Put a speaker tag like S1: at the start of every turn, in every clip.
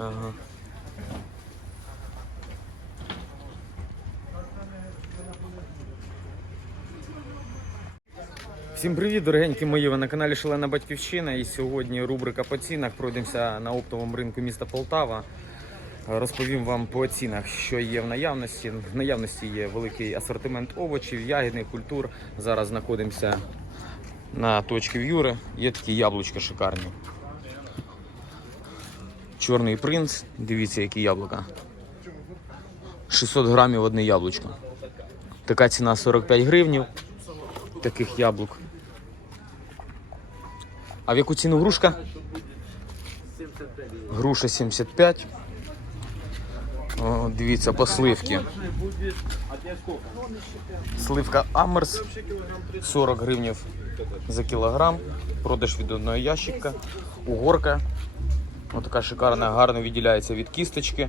S1: Ага. Всім привіт, дорогенькі мої! Ви на каналі Шалена Батьківщина. І сьогодні рубрика по цінах. Пройдемося на оптовому ринку міста Полтава. Розповім вам по цінах, що є в наявності. В наявності є великий асортимент овочів, ягідних культур. Зараз знаходимося на точці В'юри. Є такі яблучка шикарні. Чорний принц. Дивіться, які яблука. 600 грамів одне яблучко. Така ціна 45 гривнів. Таких яблук. А в яку ціну грушка? Груша 75. О, дивіться, по сливки. Сливка Амерс 40 гривнів за кілограм. Продаж від одного ящика. Угорка. Ось така шикарна, гарно відділяється від кісточки.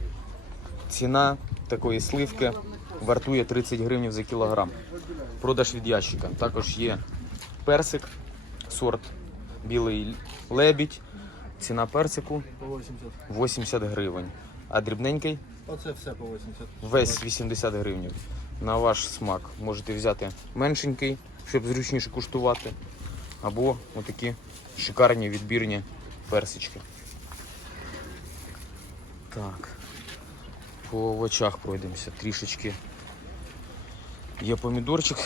S1: Ціна такої сливки вартує 30 гривень за кілограм. Продаж від ящика. Також є персик, сорт білий лебідь. Ціна персику
S2: 80.
S1: 80 гривень. А дрібненький
S2: Оце все по 80.
S1: весь 80 гривень. На ваш смак можете взяти меншенький, щоб зручніше куштувати. Або отакі шикарні відбірні персички. Так. По овочах пройдемося трішечки. Є помідорчик,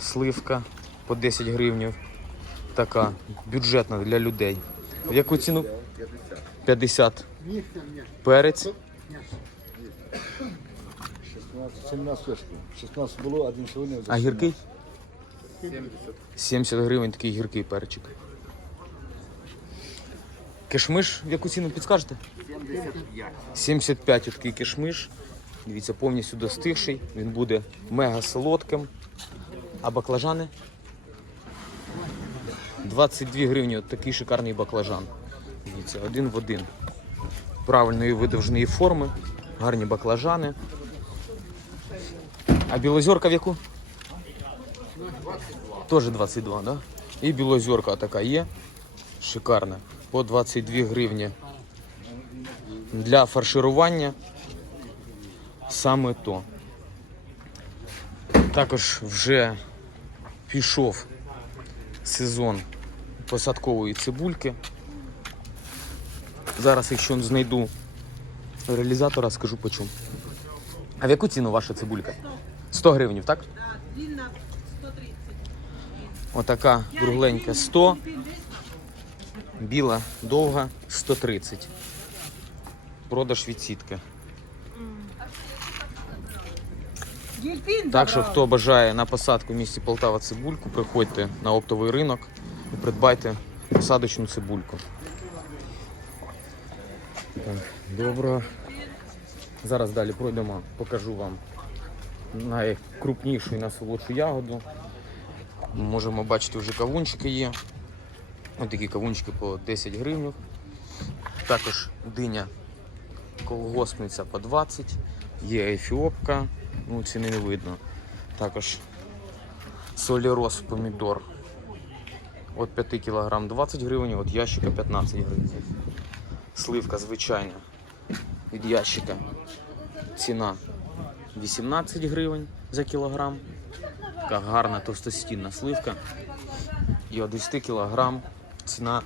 S1: сливка по 10 гривнів. Така бюджетна для людей. В яку ціну? 50. Перець.
S2: 17 точно. 16 було, один сьогодні.
S1: А гіркий? 70 гривень такий гіркий перчик. Кишмиш, в яку ціну підскажете? 75. 75 такий кишмиш. Дивіться, повністю достигший. Він буде мега солодким. А баклажани? 22 гривні от такий шикарний баклажан. Дивіться, один в один. Правильної видовжної форми, гарні баклажани. А білозерка в яку? Теж 22, да? І білозерка така є. Шикарна. По 22 гривні. Для фарширування саме то. Також вже пішов сезон посадкової цибульки. Зараз, якщо знайду реалізатора, скажу по чому. А в яку ціну ваша цибулька? 100 гривень, так?
S3: Длинна 130.
S1: Отака кругленька 100, біла довга 130. Продаж від сітки. Так що, хто бажає на посадку в місті Полтава цибульку, приходьте на оптовий ринок і придбайте посадочну цибульку. Так, добре. Зараз далі пройдемо, покажу вам найкрупнішу і найсолодшу ягоду. Можемо бачити, вже кавунчики є. Ось такі кавунчики по 10 гривень. Також диня колгоспниця по 20, є ефіопка, ну ціни не видно. Також солірос помідор від 5 кг 20 гривень, від ящика 15 гривень. Сливка звичайна від ящика ціна 18 гривень за кілограм. Така гарна товстостінна сливка. І від 10 кг ціна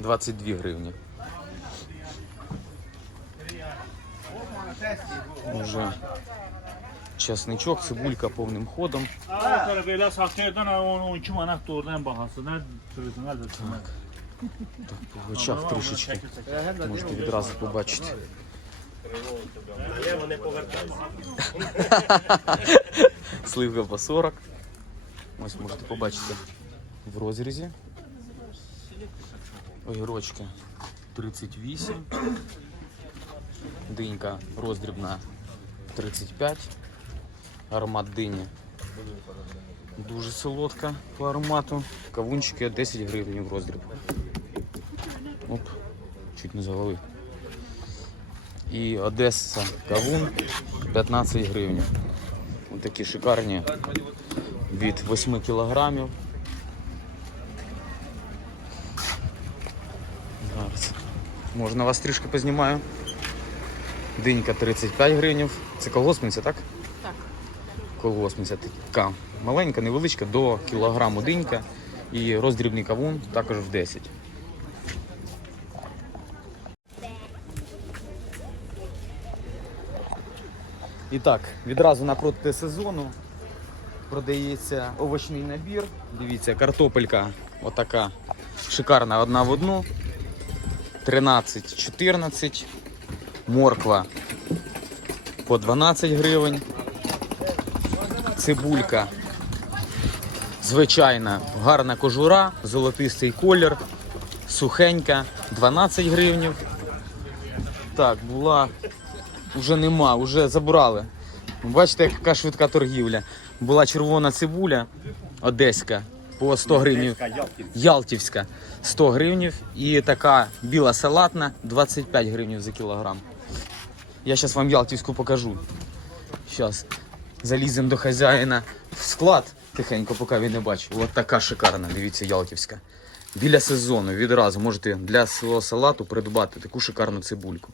S1: 22 гривні. Уже часничок, цибулька повним ходом.
S4: De
S1: Так, по очах трішечки можете відразу побачити. Сливка по 40. Ось можете побачити в розрізі. Огірочки 38. Динька роздрібна 35. Аромат дині. Дуже солодка по аромату. Кавунчики 10 гривень в роздріб. Оп, чуть не завалив. І Одеса кавун 15 гривень. Ось такі шикарні від 8 кілограмів. Зараз Можна вас трішки познімаю. Динька 35 гривень. Це колгоспниця, так?
S3: Так.
S1: Колгоспниця така маленька, невеличка, до кілограму динька. І роздрібний кавун також в 10. І так, відразу напроти сезону продається овочний набір. Дивіться, картопелька отака шикарна одна в одну. 13-14. Морква по 12 гривень. Цибулька. Звичайна, гарна кожура, золотистий колір, сухенька, 12 гривень. Так, була, вже нема, вже забрали. Бачите, яка швидка торгівля. Була червона цибуля одеська по 100 гривень. Ялтівська 100 гривень. І така біла салатна 25 гривень за кілограм. Я зараз вам ялтівську покажу. Зараз заліземо до хазяїна в склад тихенько, поки він не бачив. Ось така шикарна, дивіться, ялтівська. Біля сезону відразу можете для свого салату придбати таку шикарну цибульку.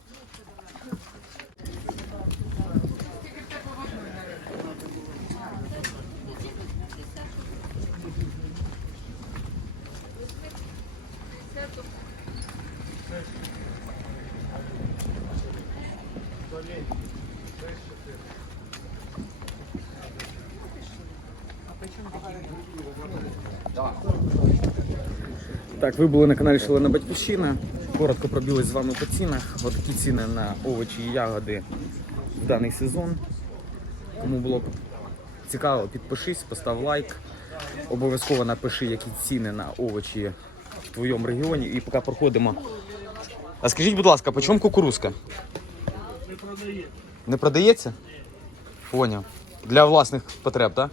S1: Так, ви були на каналі Шалена Батьківщина. Коротко пробілись з вами по цінах. Ось такі ціни на овочі і ягоди в даний сезон. Кому було цікаво, підпишись, постав лайк. Обов'язково напиши, які ціни на овочі в твоєму регіоні. І поки проходимо. А скажіть, будь ласка, по чому кукурузка?
S4: Не продає.
S1: Не продається? Поняв. Для власних потреб, так?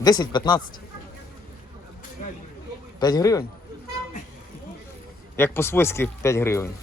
S1: 10-15. 5 гривень? Як по-свойськи 5 гривень.